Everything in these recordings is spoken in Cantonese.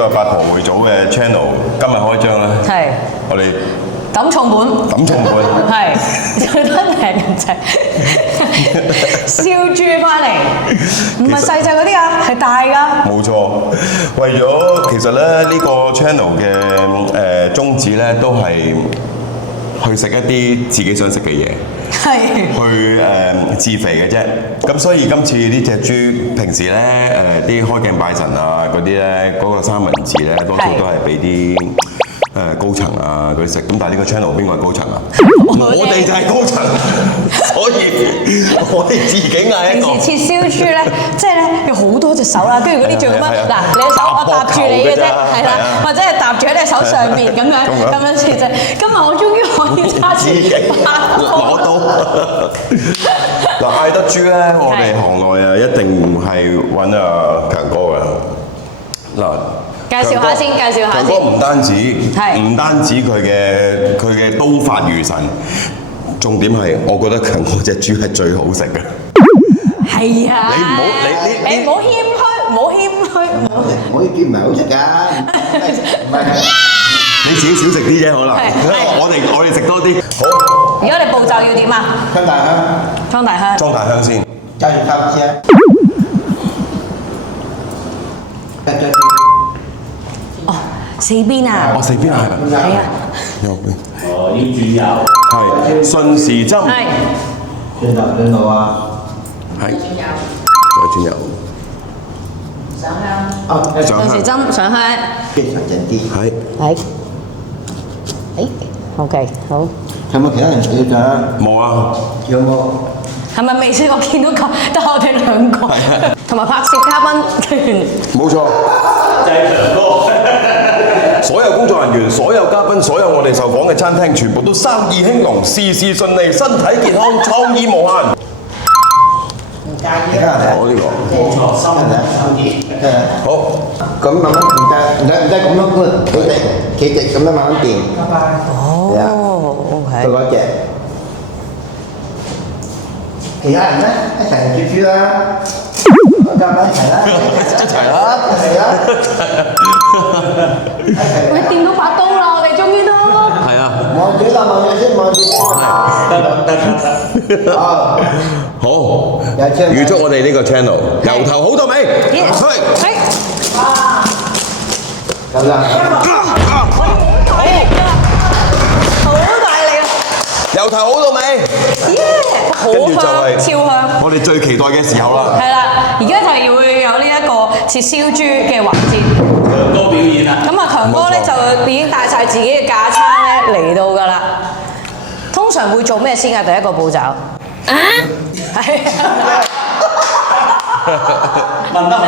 個八婆會組嘅 channel 今日開張啦。係。我哋抌重本。抌重本。係。最得平嘅就係燒豬翻嚟，唔係細隻嗰啲啊，係大㗎。冇錯，為咗其實咧呢個 channel 嘅宗旨咧都係去食一啲自己想食嘅嘢。係去自肥嘅啫，咁所以今次呢隻豬平時咧啲開鏡拜神啊嗰啲咧嗰個三文治咧多數都係俾啲高層啊佢食，咁但係呢個 channel 邊個係高層啊？我哋就係高層，所以我哋自己嗌一個。平時切燒豬咧，即係咧有好多隻手啦，跟住嗰啲仲乜？嗱，你隻手我搭住你嘅啫，係啦，或者係搭住喺你手上面咁樣切啫。今日我終於可以揸住攞到。嗱，嗌得豬咧，我哋行內啊一定係揾阿強哥㗎。嗱。介紹下先，介紹下先。強哥唔單止佢嘅刀法如神，重點係我覺得強哥隻豬係最好食嘅。係啊！你唔好謙虛，唔好謙虛。我啲豬唔係好食㗎，唔係。你自己少食啲啫，可能。我哋食多啲。好。而家你步驟要點啊？裝大香。裝大香。裝大香先。加入三支啊！哦，四邊啊！哦，四邊啊，係啊。右邊。哦，要轉右。係順時針。係。轉到啊！係。再轉右。上香。哦，順時針上香。跟住整啲。係。係。誒，OK，好。有冇其他人要㗎？冇啊。有冇？係咪未試過見到咁得我哋兩個？同埋拍攝嘉賓。冇錯。就係強哥。所有工作人員、所有嘉賓、所有我哋受訪嘅餐廳，全部都生意興隆、事事順利、身體健康、創意無限。唔介意啊？我呢個冇錯，心地。好，咁慢慢唔使咁樣搬，企直咁樣慢慢掂。哦，OK。到嗰隻。其他人咧一齊煮豬啦，嘉賓一齊啦，一齊啦，係啦。喂，掂到把刀啦，我哋終於都。係啊。望住啦，望住先，望住。得。好，預祝我哋呢個 channel 由頭好到尾。係。咁啦。好大力啊！由頭好到尾。好香，超香。我哋最期待嘅時候啦。係啦，而家就要會有呢一個切燒豬嘅環節。強哥表演啦。咁啊，強哥咧就已經帶晒自己嘅架撐咧嚟到㗎啦。通常會做咩先啊？第一個步驟。啊？係。問得好。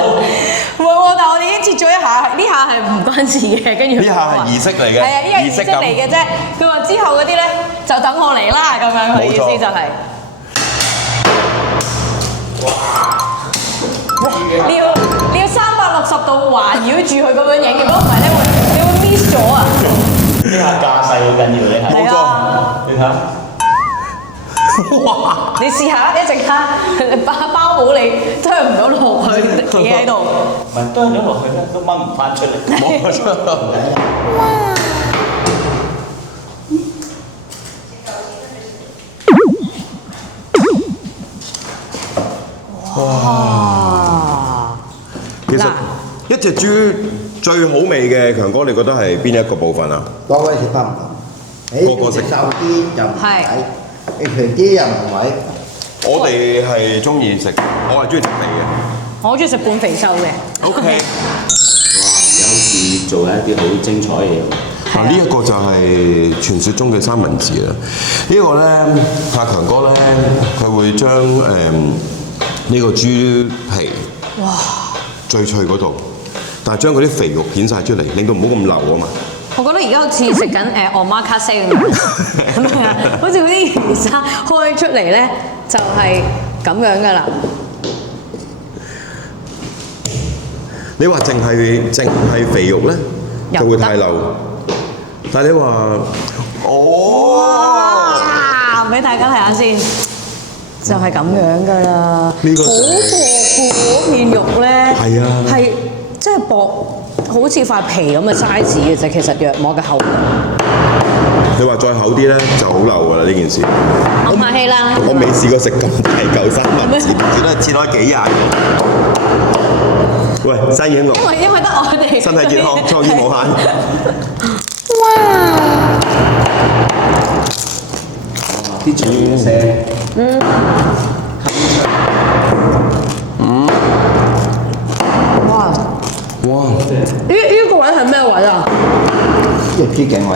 唔係喎，但係我哋已經切咗一下，呢下係唔關事嘅，跟住。呢下係儀式嚟嘅。係啊，呢係儀式嚟嘅啫。佢話之後嗰啲咧就等我嚟啦，咁樣嘅意思就係。你要360度環繞住佢咁樣影，如果唔係咧你會 miss 咗啊！呢下架勢好緊要，你係。係啊！你睇下。哇！你試下一陣間包保你推唔到落去，企喺度。唔係推咗落去咧，都掹唔翻出嚟。冇錯。哇！其實一隻豬最好味嘅，強哥你覺得係邊一個部分啊？個個食法唔同，個個食瘦啲就唔使，你肥啲又唔會。我哋係中意食，我係中意食肥嘅。我中意食半肥瘦嘅。OK。哇！而家好似做緊一啲好精彩嘅嘢。嗱，呢一個就係傳說中嘅三文治啦。呢個咧，阿強哥咧，佢會將呢個豬皮最脆嗰度，但係將嗰啲肥肉片晒出嚟，令到唔好咁流啊嘛。我覺得而家好似食緊omakase 咁樣，係咪啊？好似嗰啲魚生開出嚟咧，就係咁樣噶啦。你話淨係肥肉咧，就會太流。但係你話，哇！俾大家睇下先，就係咁樣噶啦。呢個好薄嘅嗰片肉咧，係啊，係真係薄。好似塊皮咁嘅 size 嘅啫，其實藥膜嘅厚度。你話再厚啲咧就好流㗎啦呢件事。唔客氣啦。我未試過食咁大嚿三文治，只係切開幾廿個。喂，西影六。因為得我哋。身體健康，創意無限。哇！啲煮聲。哇！哇！呢個位係咩位啊？呢個豬頸位。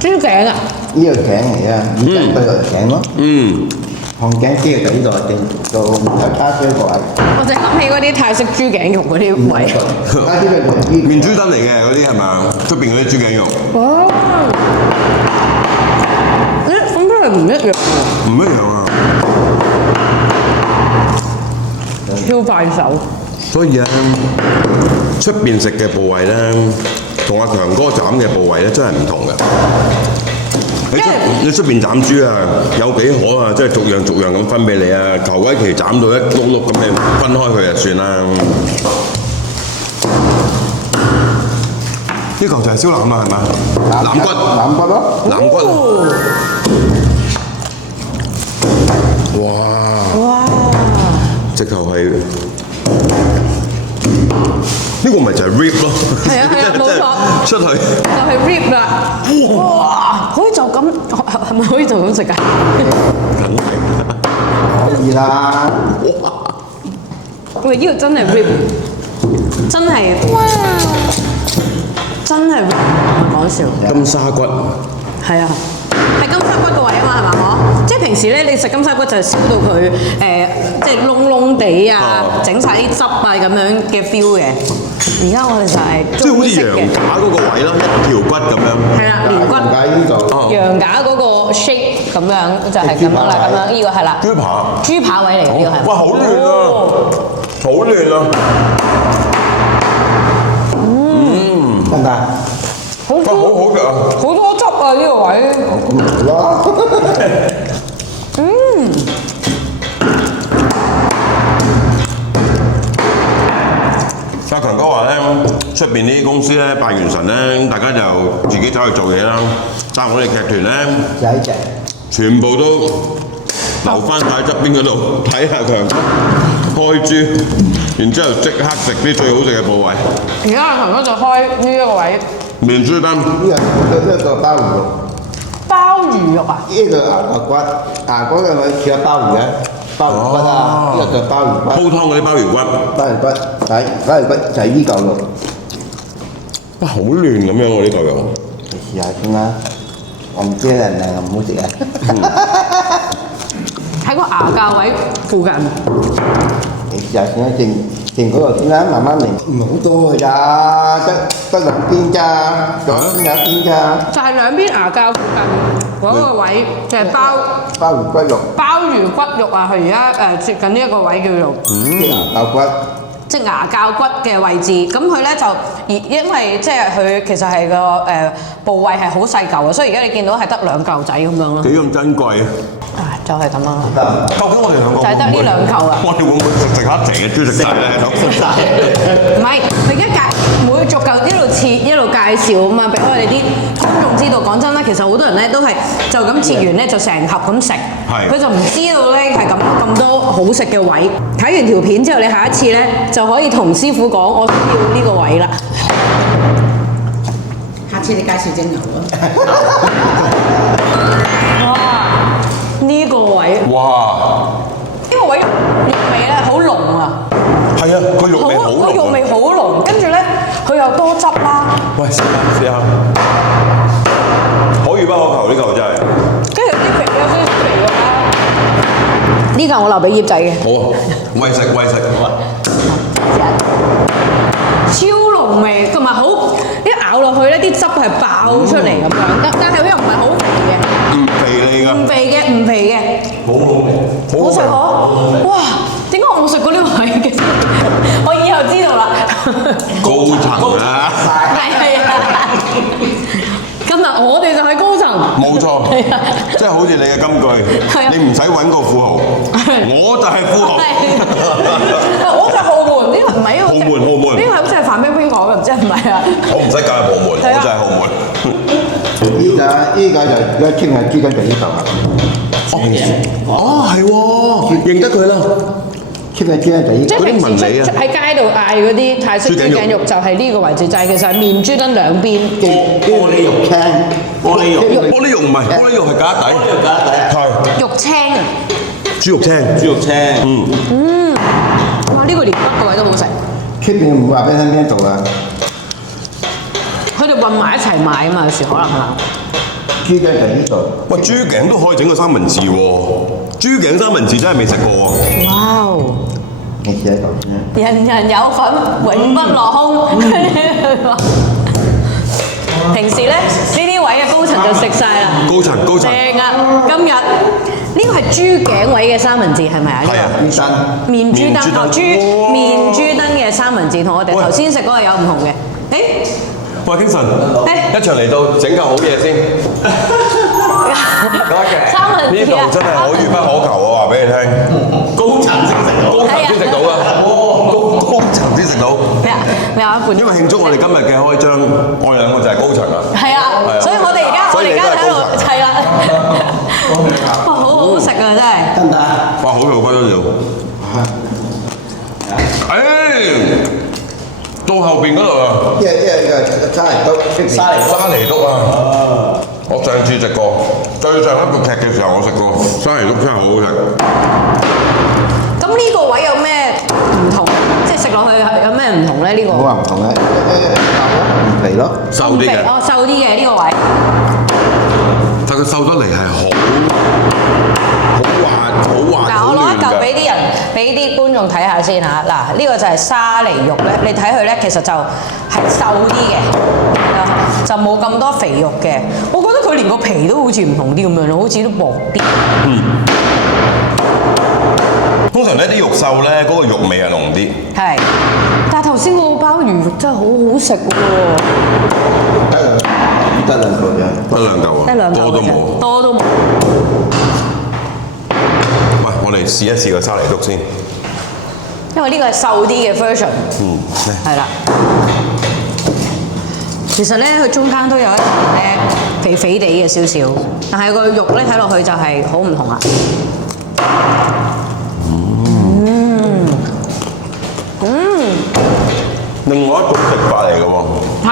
豬頸啊！呢個頸嚟啊，耳仔對落頸咯。嗯。項頸肌就呢度定到有卡車個位。我就諗起嗰啲泰式豬頸肉嗰啲位。卡車個位。面珠燈嚟嘅嗰啲係咪？出邊嗰啲豬頸肉。哦。咁真係唔一樣喎。唔一樣啊！超快手。所以咧，出邊食嘅部位咧，同阿強哥斬嘅部位咧，真係唔同嘅。你出邊斬豬啊，有幾可啊？即係逐樣逐樣咁分俾你啊！求鬼其斬到一碌碌咁，你分開佢就算啦。呢嚿就係燒腩啊，係咪？腩骨。腩骨咯。腩骨。哇！哇！直頭係呢個咪就係 rib 咯。係啊係啊，冇錯。出去就係 rib 啦。哇！可以就咁，係咪可以就咁食㗎？梗係可以啦。喂，呢個真係 rib，真係哇！真係 rib，唔係講笑。金沙骨。係啊，係金沙骨個位啊嘛，係嘛我？即係平時咧，你食金沙骨就係燒到佢即係燶燶地啊，整晒啲汁啊咁樣嘅 feel 嘅。而家我哋就係即係好似羊架嗰個位咯，一條骨咁樣。係啦，連骨。羊架呢度。羊架嗰個 shape 咁樣就係咁樣啦，咁樣呢個係啦。豬扒。豬扒位嚟嘅呢個係。哇！好亂啊！好亂啊！得唔得？好好食啊！好多汁啊呢個位。咁咪好咯。阿強哥話咧，出邊啲公司咧拜完神咧，大家就自己走去做嘢啦。但係我哋劇團咧，有一隻。全部都留翻喺側邊嗰度睇下強哥開豬，然之後即刻食啲最好食嘅部位。而家阿強哥就開呢一個位。面珠燈。呢個鮑魚肉。鮑魚肉啊？呢個牙骨，牙骨嘅位似有鮑魚嘅，鮑魚骨啊，呢個就鮑魚骨。煲湯嗰啲鮑魚骨。鮑魚骨，係鮑魚骨就係呢嚿肉。哇！好亂咁樣喎呢嚿肉。你試下先啦，我唔知靚唔靚，唔好食啊。喺個牙架位附近。你試下先啦，剩嗰度先啦，慢慢嚟，唔係好多㗎咋，得兩邊咋，左邊有一邊咋。就係兩邊牙架附近嗰個位，就係鮑魚骨肉。鮑魚骨肉啊！佢而家接近呢一個位叫做牙骨。即牙較骨嘅位置，咁佢咧就因為即係佢其實係個部位係好細嚿嘅，所以而家你見到係得兩嚿仔咁樣咯。幾咁珍貴啊！就係咁樣啦。究竟我哋兩個就係得呢兩嚿啊！我哋會唔會食下成嘅豬食晒咧？食晒。唔係，佢而家每逐嚿一路切一路介紹啊嘛，俾我哋啲觀眾知道。講真啦，其實好多人咧都係就咁切完咧就成盒咁食，佢就唔知道咧係咁多好食嘅位。睇完條片之後，你下一次咧就可以同師傅講，我需要呢個位啦。下次你介紹隻牛咯。哇！呢個位，哇！呢個位肉味咧好濃啊！係啊，個肉味好濃啊。個肉味好濃，跟住咧佢又多汁啦。喂，試下，可遇不可求呢嚿真係。跟住啲肥有少少肥㗎啦。呢嚿我留俾葉仔嘅。好啊，喂食好啊。超濃味，同埋好一咬落去咧，啲汁係爆出嚟咁樣，但係佢又唔係好肥嘅。唔肥嚟㗎。唔肥嘅。好好味。好食可？哇！點解我冇食過呢個位嘅？我以後知道啦。高層啊！係啊！今日我哋就係高層。冇錯，即係好似你嘅金句，你唔使揾個富豪，我就係富豪。我就豪門，呢個唔係呢個。豪門，呢個好似係范冰冰講嘅，唔知係咪啊？我唔使嫁入豪門，我就係豪門。依個就而家傾下豬筋就呢度啊。哦，係喎，認得佢啦。傾下豬筋就呢即係度。平時喺街度嗌嗰啲泰式豬頸肉，就係呢個位置，就係其實係面豬墩兩邊。玻璃肉青，玻璃肉，玻璃肉唔係，玻璃肉係架底，係肉青啊！豬肉青，豬肉青，哇！呢個連骨個位都好食。出邊唔會話俾你聽邊度啊？佢哋混埋一齊賣啊嘛，有時可能係嘛。豬筋就呢度。喂，豬頸都可以整個三文治喎，豬頸三文治真係未食過喎。哇！你試喺度先。人人有份，永不落空。平時咧呢啲位嘅高層就食晒啦。高層。正啊！今日呢個係豬頸位嘅三文治係咪啊？係啊，醫生。面豬墩面豬墩面豬墩嘅三文治同我哋頭先食嗰個有唔同嘅。誒，喂，Kingston，一場嚟到整嚿好嘢先。三文治啊！呢嚿真係可遇不可求啊！話俾你聽，高層先食到，高層先食到啊！高層先食到。咩啊？因為慶祝我哋今日嘅開張，我哋兩個就係高層啊。係啊，所以我哋而家喺度係啦。哇，好好食啊！真係。得唔得？哇，好有骨都要。到後邊嗰度啊！一個沙梨篤，沙梨篤啊！我上次食過，對上一部劇嘅時候我食過，沙梨篤真係好好食。咁呢個位有咩唔同？即係食落去有咩唔同咧？呢個冇話唔同嘅，唔肥咯。瘦啲嘅，哦，瘦啲嘅呢個位。但佢瘦得嚟係好滑，嗱，我攞一嚿好嫩㗎俾啲人，俾啲觀眾睇下先嚇。嗱，呢個就係沙梨肉咧，你睇佢咧，其實就係瘦啲嘅，就冇咁多肥肉嘅。我覺得佢連個皮都好似唔同啲咁樣咯，好似都薄啲。通常呢啲肉瘦咧，嗰個肉味係濃啲。係，但係頭先嗰個鮑魚肉真係好好食喎。得兩個啫。得兩嚿啊，得兩嚿多都冇。多都冇。喂，我哋試一試個沙梨篤先。因為呢個係瘦啲嘅 version。係啦。其實咧，佢中間都有一層咧肥肥地嘅少少，但係個肉咧睇落去就係好唔同啦。另外一種食法嚟嘅喎。係。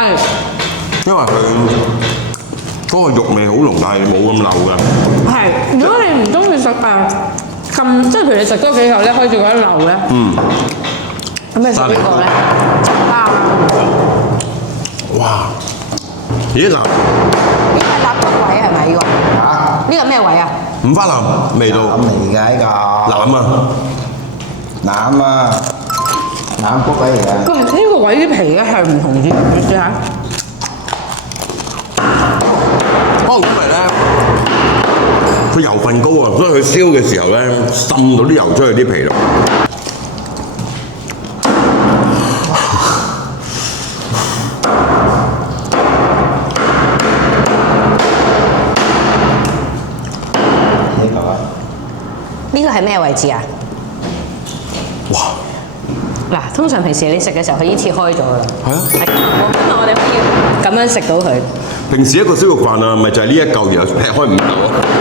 因為佢嗰個肉味好濃，但係冇咁流㗎。係，如果你唔中意食咁，即係譬如你食多幾嚿咧，開始覺得流嘅。咁你食呢個咧？包。哇！咦嗱？呢個係臘肉位係咪呢個？嚇？呢個咩位啊？五花腩味道。腩嚟㗎呢個。腩啊！腩啊！腩骨位嚟㗎。呢個位啲皮咧係唔同啲，你試下。因為咧，佢油份高啊，所以佢燒嘅時候咧，滲到啲油出去啲皮度。呢個係咩位置啊？哇！嗱，通常平時你食嘅時候，佢已經切開咗㗎啦。係啊。今日我哋可以咁樣食到佢。平時一個燒肉飯啊，咪就係呢一嚿，然後劈開5嚿咯。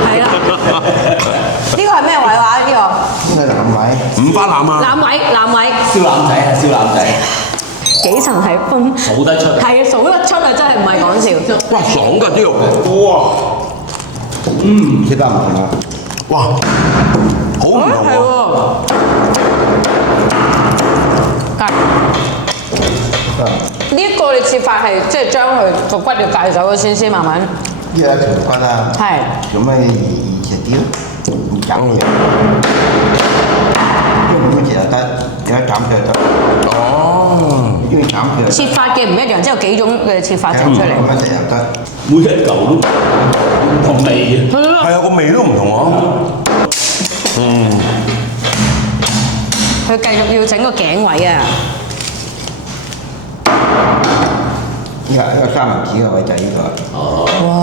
係啦。呢個係咩位話？呢個？呢個腩位。五花腩啊！腩位。燒腩仔係燒腩仔，幾層係分？數得出。係啊，數得出啊！真係唔係講笑。哇，爽㗎啲肉！哇！切得唔同啊！哇！好唔同係喎。喎。呢一個你切法係即係將佢個骨要帶走咗先慢慢。呢個一條骨啊。係。咁咪易食啲咯，唔斬嘅。咁樣切又得，有得斬佢又得。哦。中意斬佢又得。切法嘅唔一樣，即係有幾種嘅切法整出嚟。咁樣食又得。每一嚿都唔同味嘅。係啊，個味都唔同啊。佢繼續要整個頸位啊！呢個三文治嘅位就係呢個。哇！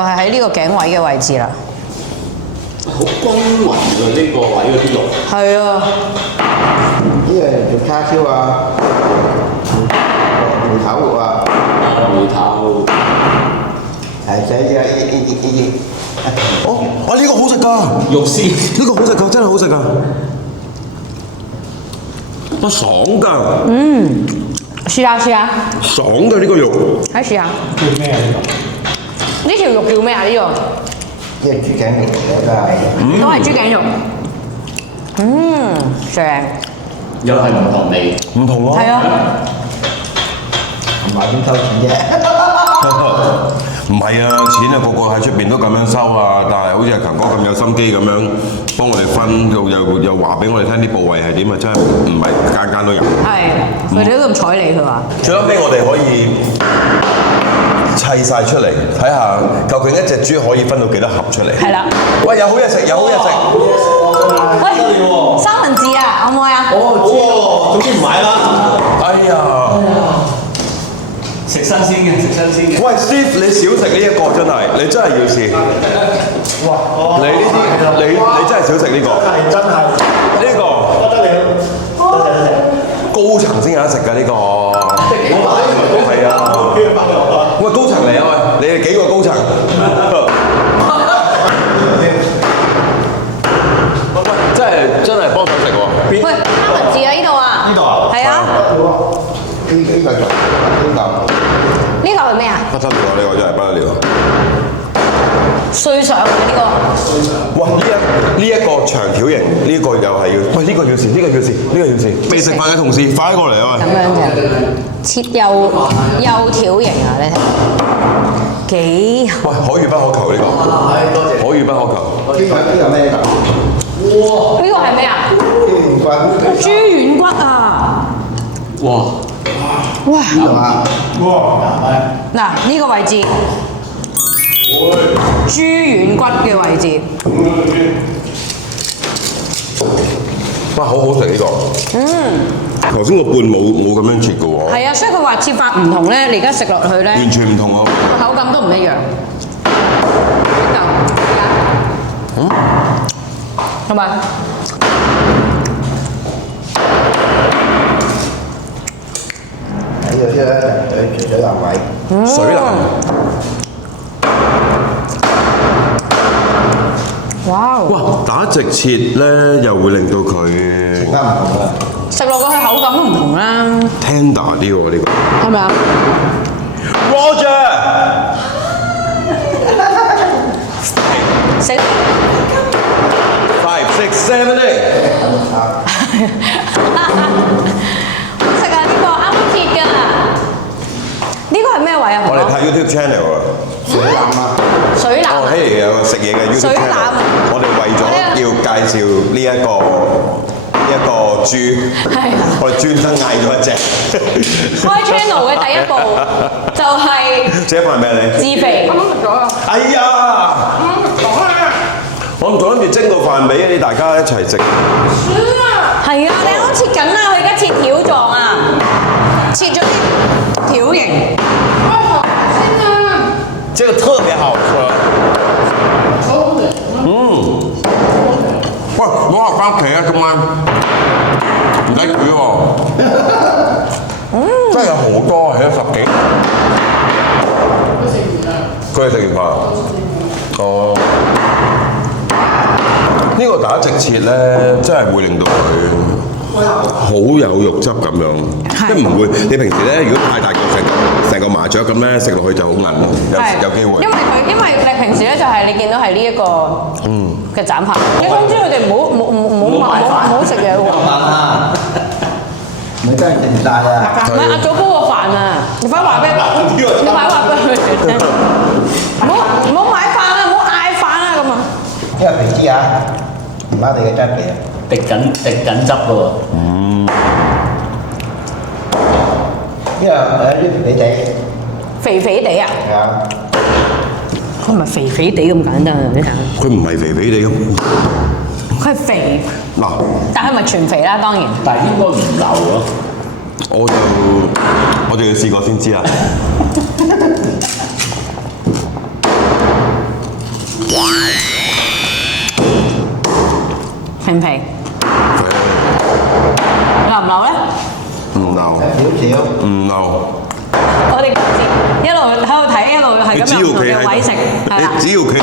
係喺呢個頸位嘅位置啦。好均勻㗎呢個位嗰啲肉。係啊。呢個做叉燒啊，梅頭肉啊，梅頭。係寫住呢哦，哇！呢個好食㗎，肉絲呢個好食㗎，真係好食㗎。哇，爽㗎！試下試下。爽㗎呢個肉。喺試下。叫咩啊呢個？呢條肉叫咩啊呢個？個豬頸肉嚟嘅真係。都係豬頸肉。正。又係唔同味。唔同喎。係啊。唔係點收錢啫？唔係啊，錢啊個個喺出邊都咁樣收啊，但係好似阿強哥咁有心機咁樣幫我哋分，又話俾我哋聽啲部位係點啊，真係唔係間間都有。係，佢哋都咁睬你，佢話。最後尾我哋可以砌晒出嚟，睇下究竟一隻豬可以分到幾多盒出嚟。係啦。喂，有好嘢食，有好嘢食。喂，三文治啊，可唔可以啊？哦，總之唔買啦。哎呀！食新鮮嘅，食新鮮嘅。喂 ，Steve， 你少食呢一個真係，你真係要試。哇！你呢啲，你真係少食呢個。係真係。呢個不得了，多謝多謝。高層先有得食㗎呢個。係啊。喂，高層嚟啊喂！你哋幾個高層？真係幫手食喎。喂，三文治喺呢度啊！呢度啊？係啊。呢嚿係咩啊？不得了啊！呢個真係不得了。碎上嘅呢個。哇！呢一個長條形，呢個又係要，喂呢個要試，呢個要試，呢個要試。未食飯嘅同事快啲過嚟啊！咁樣嘅，切幼條形啊！你睇幾好。喂，可遇不可求呢個。多謝。可遇不可求。呢個咩㗎？呢個係咩啊？豬軟骨啊！哇！哇！哇！嗱呢個位置，豬軟骨嘅位置。哇，好好食呢個。頭先個半冇咁樣切嘅喎。係啊，所以佢話切法唔同咧，你而家食落去咧，完全唔同喎。個口感都唔一樣。係咪？睇咗先啦，水南米。水南。哇！哇！打直切咧，又會令到佢啱唔同啊！食落去口感都唔同啦， tender 啲喎呢個。係咪啊 Roger， 食 5 6 7 8。食啊！呢個啱切㗎。呢個係咩位啊？我哋睇 YouTube channel 啊。水南啊！水腩。哦，喺嚟有個食嘢嘅 YouTube 水 channel。腩。我哋為咗要介紹呢一個豬，我哋專登嗌咗一隻。開 channel 嘅第一步就係借飯俾你。自肥。啱啱食咗啊！哎呀！我唔仲諗住蒸到飯俾大家一齊食。係啊，你啱啱切緊啊！佢而家切條狀啊，切咗啲條形。這個特別好吃。喂，攞下翻屋企啊！今晚唔使煮喎。真係有好多，係有10幾。佢哋食完飯。哦。呢個打直切咧，真係會令到佢好有肉汁咁樣，即係唔會。你平時咧，如果太大個成個麻雀咁咧，食落去就好韌，有機會。因為你平時咧就係你見到係呢一個嘅斬法，你總之佢哋唔好食嘢喎。你真係食唔晒啊！唔係阿祖煲個飯啊，你快話俾你快話俾佢聽，唔好買飯啊，唔好嗌飯啊咁啊。呢個肥豬啊，唔啱你嘅質嘅。滴緊汁嘅喎。呢個啲肥地。肥肥地啊？係啊。佢唔係肥肥地咁簡單啊！你睇下。佢唔係肥肥地咁。佢係肥。嗱。但係咪全肥啦？當然。但係應該唔流咯。我就要試過先知啦。平皮，流唔流咧？唔流，少少。唔流。我哋一路喺度睇，一路係咁有唔同嘅位食，係啦。你只要企喺度，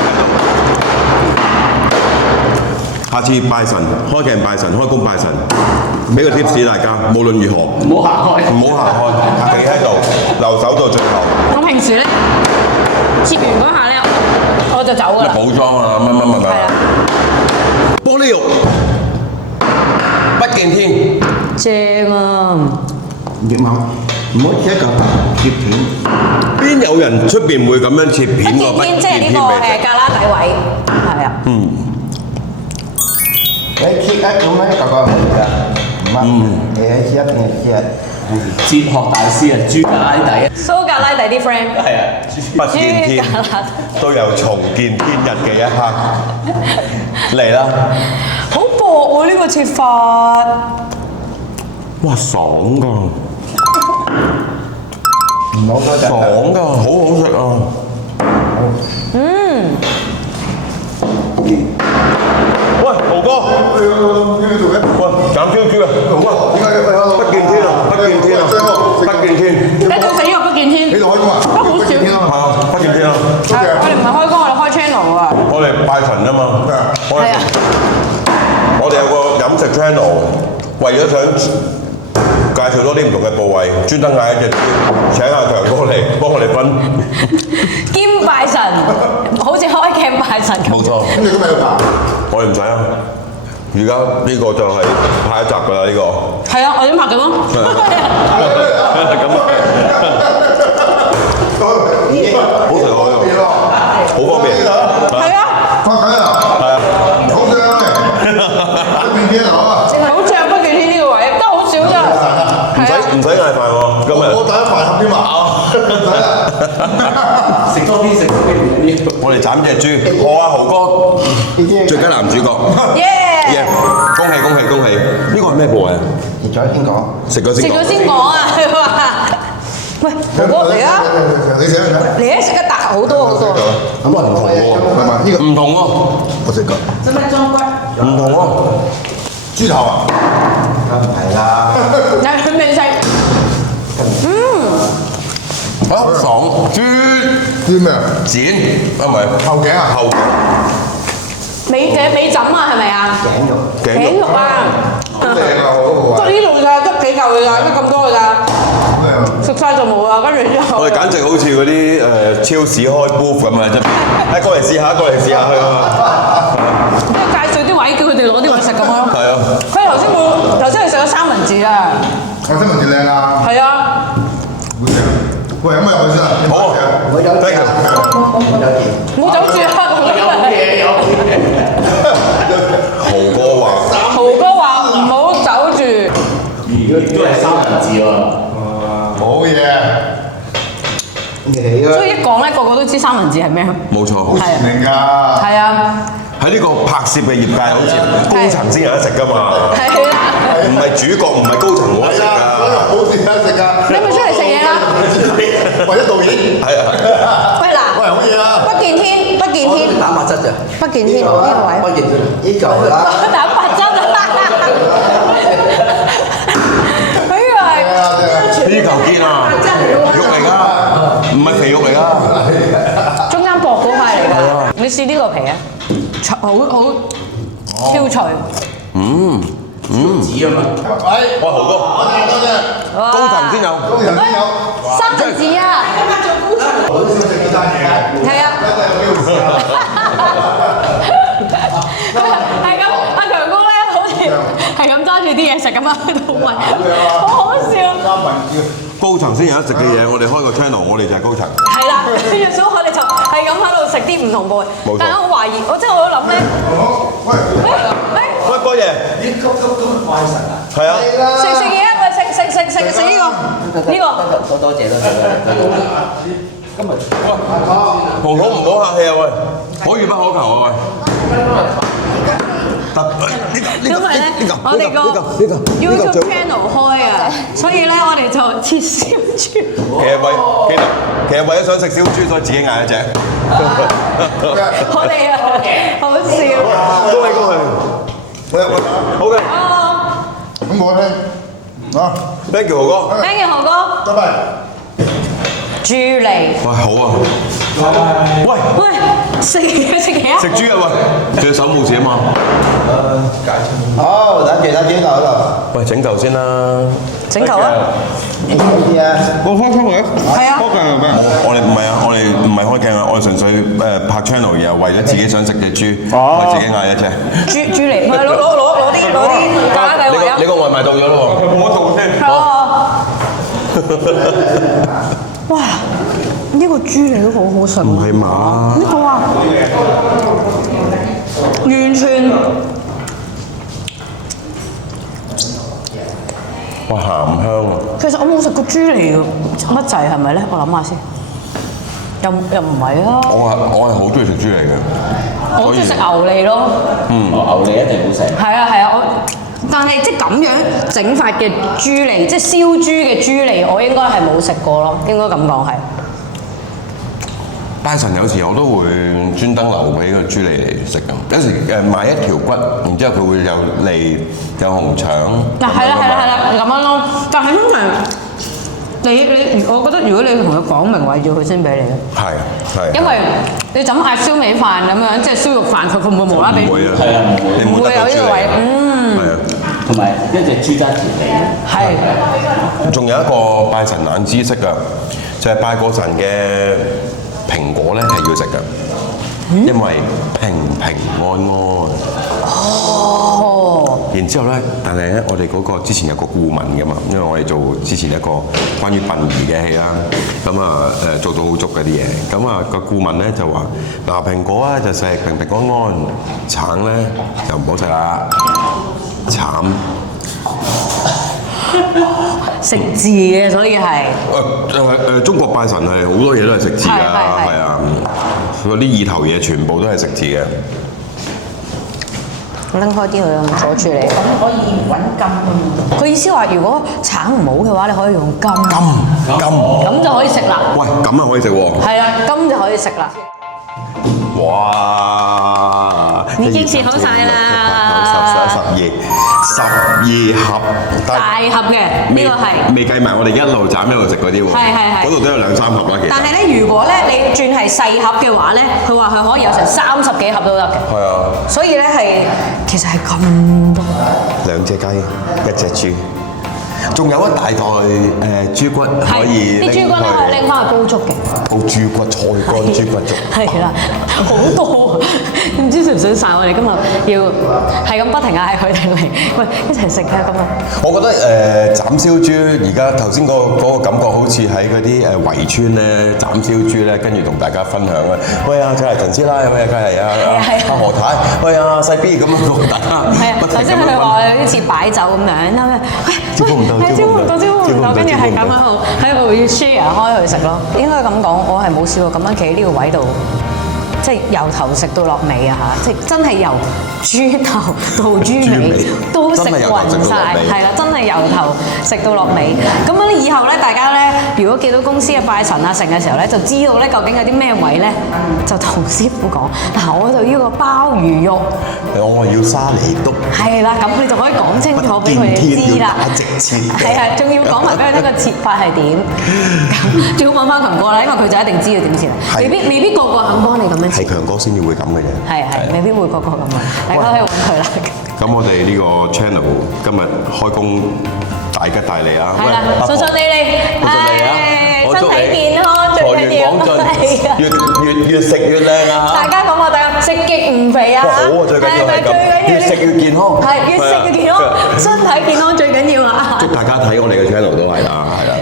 下次拜神，開鏡拜神，開工拜神，俾個 tips 大家，無論如何，唔好行開，唔好行開，企喺度，留守到最後。我平時咧切完嗰下咧，我就走㗎啦。補妝啊，乜。係啊。玻璃肉，不見天。正啊！葉茂，唔好切一嚿切片。邊有人出邊會咁樣切片喎？不見天即係呢個格拉底位，係啊。你切一咁樣嚿嚿嚟㗎，唔啱。你切一片切。哲學大師啊，朱格拉底啊，蘇格拉底啲 friend 係啊，不見天都有重見天日嘅一刻。嚟啦！好薄喎呢個切法。哇，爽㗎！唔好多陣。爽㗎，好好食啊！喂，豪哥，喂，斬 Q 豬啊！不見天啊！不見天啊！不見天！一到死肉不見天。呢度開工啊？都好少。係啊，不見天啊！我哋唔係開工，我哋開 channel 啊。我哋拜神啊嘛。係啊。我哋有個飲食 channel，為咗想介紹多啲唔同嘅部位，專登嗌一隻請阿強哥嚟幫我哋分。兼拜神，好似開鏡拜神咁。冇錯。咁你今日要拍？我哋唔使啊！而家呢個就係下一集㗎啦，呢個。係啊，我已經拍緊咯。好食好用，好方便。係啊。拍緊啊！係啊。好正啊！不見天啊！好正不見天呢個位，得好少咋。唔使嗌飯喎，今日。我第一飯盒添啊！唔使啦。食多啲呢我哋斬隻豬，賀阿豪哥最佳男主角。耶！恭喜恭喜恭喜！呢個係咩部位啊？食咗先講。食咗先講。食咗先講啊！佢話：喂，豪哥嚟啊！你食咩？嚟啊！食一啖好多好多。咁啊唔同喎，係嘛？呢個唔同喎，我食過。做咩裝骨？唔同喎。豬頭啊？梗唔係啦。但係佢未食。啊，爽！豬咩啊？剪啊唔係後頸啊？後頸。尾枕啊，係咪啊？頸肉。頸肉啊！好靚啊！我嗰個得呢度㗎，得幾嚿㗎，得咁多㗎咋？好靚啊！食晒就冇啦，跟住之後。我哋簡直好似嗰啲超市開 booth 咁啊！真係，過嚟試下，過嚟試下去啊！即係介紹啲位，叫佢哋攞啲位食咁咯。係啊。佢頭先佢食咗三文治啦。我三文治靚啊！係啊。好正。喂，飲乜入去先啊？好，我有 thank you。唔好走住啊！豪哥話。豪哥話唔好走住。都係三文治喎。好嘢。你啊！所以一講咧，個個都知三文治係咩。冇錯。好前面㗎。係啊。喺呢個拍攝嘅業界，好似高層先有得食㗎嘛。係啦。唔係主角，唔係高層冇得食㗎。好似得食㗎。你咪出嚟食嘢啦！為咗導演。係啊。喂嗱。喂，好嘢啊！不見天，不見天。蛋白質咋？不見天呢個位。不見天。呢嚿啦。蛋白質啊！佢以為呢嚿堅啊，肉嚟㗎，唔係肥肉嚟㗎。中間薄嗰塊嚟㗎。你試呢個皮啊，好超脆。紙啊嘛。喂，哇，豪哥，多謝。高層先有。高層先有。三文治啊！我都想食呢單嘢嘅。係啊。有機會試下。係咁，阿強哥咧好似係咁揸住啲嘢食咁樣喺度餵，好好笑。三文治。高層先有得食嘅嘢，我哋開個 channel，我哋就係高層。係啦，所以我哋就係咁喺度食啲唔同部位。冇錯。但係我懷疑，我都諗咧。喂。喂，哥爺。咦，急拜神啊！係啊。食嘢啊！食呢個。多謝。今日紅土唔好客氣啊喂，可遇不可求啊喂。因為咧，我哋個 YouTube channel 開啊，所以咧我哋就切燒豬。其實為咗想食燒豬，所以自己嗌一隻。我哋啊，好笑。恭喜恭喜！ OK，咁我咧啊 thank you 何哥。 Thank you 何哥。拜拜。豬脷。喂，好啊。喂，喂，食嘢啊！食豬啊喂，隻手冇事啊嘛。好，等住啦，幾嚿喺度。喂，整嚿先啦。整嚿啊！你知唔知啊？我開窗嚟。係啊。我哋唔係啊，我哋唔係開鏡啊，我哋純粹拍 channel 然後為咗自己想食嘅豬，我自己嗌一隻。豬脷，唔係攞啲架計位啊！你個外賣到咗咯喎。我做先。哇！呢個豬脷都好好食。唔係嘛？呢個啊，完全哇鹹香啊！其實我冇食過豬脷嘅乜滯係咪咧？我諗下先，又唔係啊！我係好中意食豬脷嘅。我中意食牛脷咯。牛脷一定好食。係啊，但係即係咁樣整法嘅豬脷，即係燒豬嘅豬脷，我應該係冇食過咯，應該咁講係。拜神有時我都會專登留俾個豬脷嚟食咁，有時買一條骨，然之後佢會有脷有紅腸。係啦咁樣咯，但係通常你，我覺得如果你同佢講明位置，佢先俾你嘅。係。因為你就咁嗌燒味飯咁樣，即係燒肉飯，佢唔會無啦啦俾。唔會啊，係啊，你冇得個豬脷。係啊。同埋一隻豬踭條脷。係。仲有一個拜神冷知識啊，就係拜過神嘅蘋果咧係要食嘅，因為平平安安。哦。然之後咧，但係咧，我哋嗰個之前有個顧問㗎嘛，因為我哋做之前一個關於殯儀嘅戲啦，咁啊做到好足嗰啲嘢，咁啊個顧問咧就話嗱蘋果咧就食平平安安，橙咧就唔好食啦，慘。食字嘅，所以係。中國拜神係好多嘢都係食字㗎，係啊，嗰啲意頭嘢全部都係食字嘅。拎開啲佢阻住你。咁可以揾金㗎嘛？佢意思話，如果橙唔好嘅話，你可以用金。金咁就可以食啦。喂，咁啊可以食喎。係啦，金就可以食啦。哇！已經切好晒啦。12盒，大盒嘅呢個係。未計埋我哋一路斬一路食嗰啲喎。係。嗰度都有2-3盒啦，其實。但係咧，如果咧你轉係細盒嘅話咧，佢話佢可以有成30幾盒都得嘅。係啊。所以咧其實係咁多。2隻雞，1隻豬。仲有一大袋豬骨可以啲豬骨咧可以拎翻去煲粥嘅。煲豬骨菜乾豬骨粥。係啦，好多唔知食唔食晒？我哋今日要係咁不停嗌佢哋嚟，喂一齊食啊咁啊！我覺得斬燒豬而家頭先嗰個感覺好似喺嗰啲圍村咧斬燒豬咧，跟住同大家分享啊！喂啊，就係陳師奶，喂啊，梗係阿何太，喂啊細 B 咁樣同大家。係啊，頭先佢哋話有啲似擺酒咁樣，喂招呼唔到，跟住係咁樣喺度要 share 開去食咯。應該咁講，我係冇試過咁樣企喺呢個位度。即係由頭食到落尾啊嚇！即係真係由豬頭到豬尾都食勻晒，係啦，真係由頭食到落尾。咁樣以後咧，大家咧，如果見到公司嘅拜神啊成嘅時候咧，就知道咧究竟有啲咩位咧，就同師傅講。嗱，我就要個鮑魚肉，我要沙梨篤。係啦，咁你就可以講清楚俾佢哋知啦。係啊，仲要講埋俾佢聽個切法係點。咁最好揾翻強哥啦，因為佢就一定知道點切。未必個個肯幫你咁樣。係強哥先至會咁嘅啫。係，未必會個個咁啊！大家可以揾佢啦。咁我哋呢個 channel 今日開工大吉大利啊！係啦，順順利利，身體健康最緊要。越食越靚啊！大家講話大家食極唔肥啊！好啊，最緊要係咁，越食越健康。係，越食越健康，身體健康最緊要啊！祝大家睇我哋嘅 channel 都係啦，係啦。